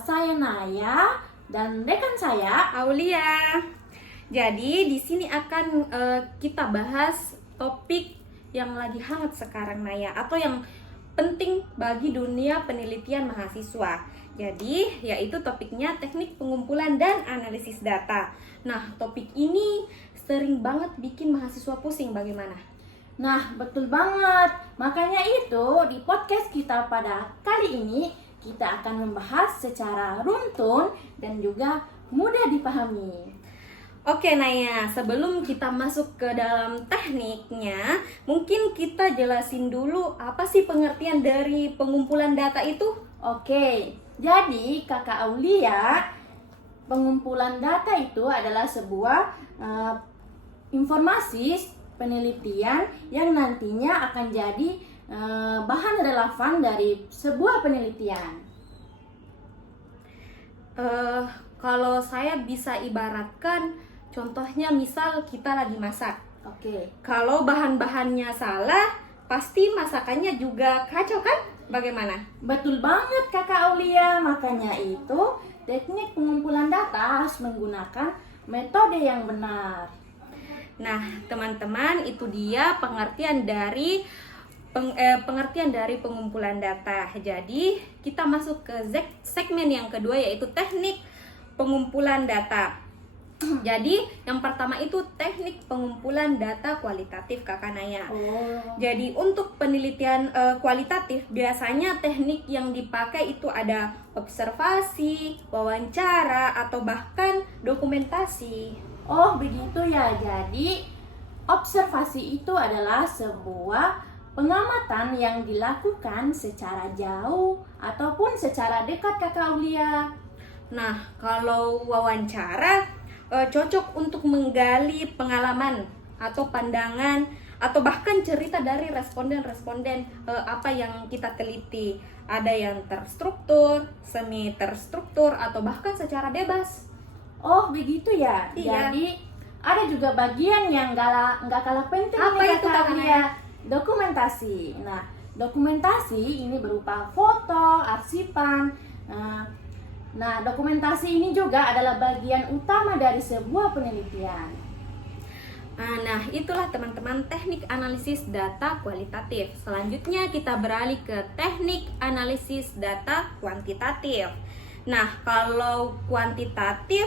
saya Naya dan rekan saya Aulia. Jadi di sini akan kita bahas topik yang lagi hangat sekarang Naya, atau yang penting bagi dunia penelitian mahasiswa. Jadi yaitu topiknya teknik pengumpulan dan analisis data. Nah, topik ini sering banget bikin mahasiswa pusing, bagaimana? Nah, betul banget. Makanya itu di podcast kita pada kali ini kita akan membahas secara runtun dan juga mudah dipahami. Oke Naya, sebelum kita masuk ke dalam tekniknya, mungkin kita jelasin dulu apa sih pengertian dari pengumpulan data itu? Oke, jadi Kakak Aulia, pengumpulan data itu adalah sebuah informasi penelitian yang nantinya akan jadi bahan relevan dari sebuah penelitian. Kalau saya bisa ibaratkan, contohnya misal kita lagi masak. Oke. Kalau bahan-bahannya salah, pasti masakannya juga kacau kan? Bagaimana? Betul banget Kakak Aulia, makanya itu teknik pengumpulan data harus menggunakan metode yang benar. Nah, teman-teman, itu dia pengertian dari pengumpulan data. Jadi, kita masuk ke segmen yang kedua, yaitu teknik pengumpulan data. Jadi, yang pertama itu teknik pengumpulan data kualitatif, Kakak Naya. Jadi, untuk penelitian kualitatif, biasanya teknik yang dipakai itu ada observasi, wawancara, atau bahkan dokumentasi. Oh, begitu ya. Jadi, observasi itu adalah sebuah pengamatan yang dilakukan secara jauh ataupun secara dekat, Kakak Aulia. Nah, kalau wawancara cocok untuk menggali pengalaman atau pandangan atau bahkan cerita dari responden-responden apa yang kita teliti. Ada yang terstruktur, semi terstruktur, atau bahkan secara bebas. Oh, begitu ya. Iya. Jadi ada juga bagian yang nggak kalah penting Apa nih, itu, Kakak Kak Aulia. Dokumentasi. Nah, dokumentasi ini berupa foto, arsipan. Nah, dokumentasi ini juga adalah bagian utama dari sebuah penelitian. Nah, itulah teman-teman teknik analisis data kualitatif. Selanjutnya kita beralih ke teknik analisis data kuantitatif. Nah, kalau kuantitatif,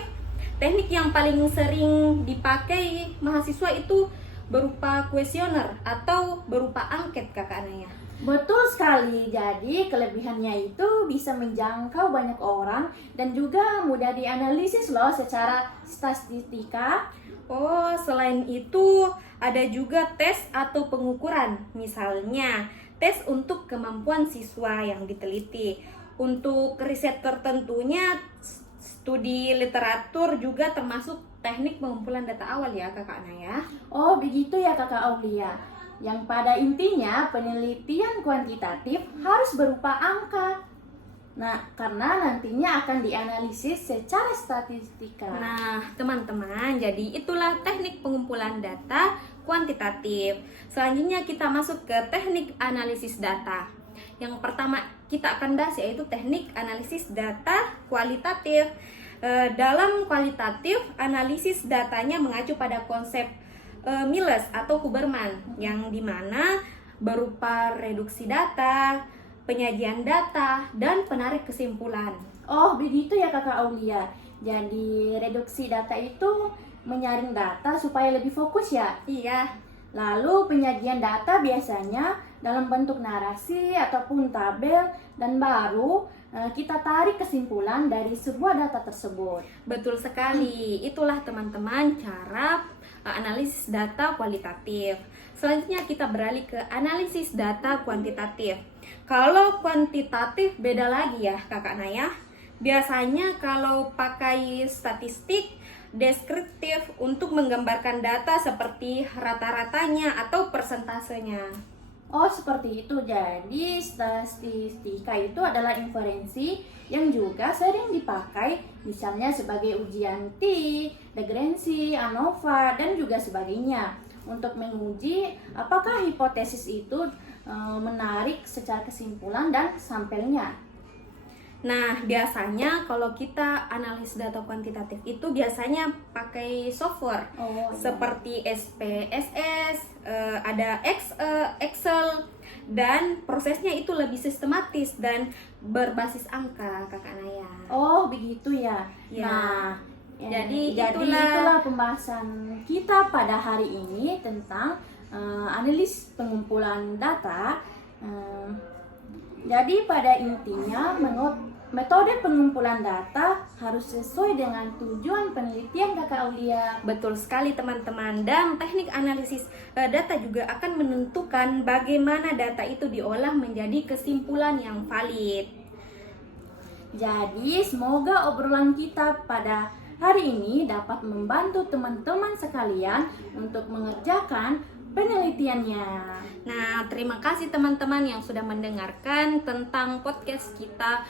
teknik yang paling sering dipakai mahasiswa itu berupa kuesioner atau berupa angket, Kakak Naya. Betul sekali. Jadi kelebihannya itu bisa menjangkau banyak orang dan juga mudah dianalisis loh secara statistika. Oh, selain itu ada juga tes atau pengukuran. Misalnya, tes untuk kemampuan siswa yang diteliti. Untuk riset tertentunya, studi literatur juga termasuk teknik pengumpulan data awal ya, Kakak Naya. Oh, begitu ya Kakak Aulia. Yang pada intinya penelitian kuantitatif harus berupa angka. Nah, karena nantinya akan dianalisis secara statistika. Nah, teman-teman, jadi itulah teknik pengumpulan data kuantitatif. Selanjutnya kita masuk ke teknik analisis data. Yang pertama kita akan bahas yaitu teknik analisis data kualitatif. Dalam kualitatif, analisis datanya mengacu pada konsep Miles atau Huberman, yang dimana berupa reduksi data, penyajian data, dan penarik kesimpulan. Oh, begitu ya Kakak Aulia. Jadi reduksi data itu menyaring data supaya lebih fokus ya. Iya. Lalu penyajian data biasanya dalam bentuk narasi ataupun tabel, dan baru kita tarik kesimpulan dari sebuah data tersebut. Betul sekali. Itulah teman-teman cara analisis data kualitatif. Selanjutnya kita beralih ke analisis data kuantitatif. Kalau kuantitatif beda lagi ya, Kakak Naya. Biasanya kalau pakai statistik deskriptif untuk menggambarkan data seperti rata-ratanya atau persentasenya. Oh, seperti itu. Jadi statistika itu adalah inferensi yang juga sering dipakai misalnya sebagai ujian T, Lagrange, ANOVA, dan juga sebagainya untuk menguji apakah hipotesis itu menarik secara kesimpulan dan sampelnya. Nah, biasanya kalau kita analis data kuantitatif itu biasanya pakai software Oh, iya. seperti SPSS, ada Excel, dan prosesnya itu lebih sistematis dan berbasis angka, Kakak Naya. Oh, begitu ya. Ya. Nah, Jadi itulah itulah pembahasan kita pada hari ini tentang analis pengumpulan data. Jadi pada intinya metode pengumpulan data harus sesuai dengan tujuan penelitian Kakak Aulia. Betul sekali teman-teman, dan teknik analisis data juga akan menentukan bagaimana data itu diolah menjadi kesimpulan yang valid. Jadi semoga obrolan kita pada hari ini dapat membantu teman-teman sekalian untuk mengerjakan penelitiannya. Nah, terima kasih teman-teman yang sudah mendengarkan tentang podcast kita,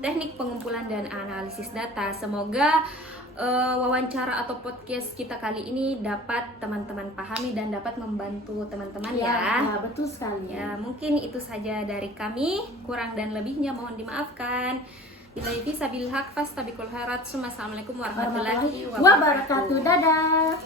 teknik pengumpulan dan analisis data. Semoga wawancara atau podcast kita kali ini dapat teman-teman pahami dan dapat membantu teman-teman ya. Ya, betul sekali. Ya, mungkin itu saja dari kami. Kurang dan lebihnya mohon dimaafkan. Billahi fisabilil haq fastabiqul khairat. Assalamualaikum warahmatullahi wabarakatuh. Dadah.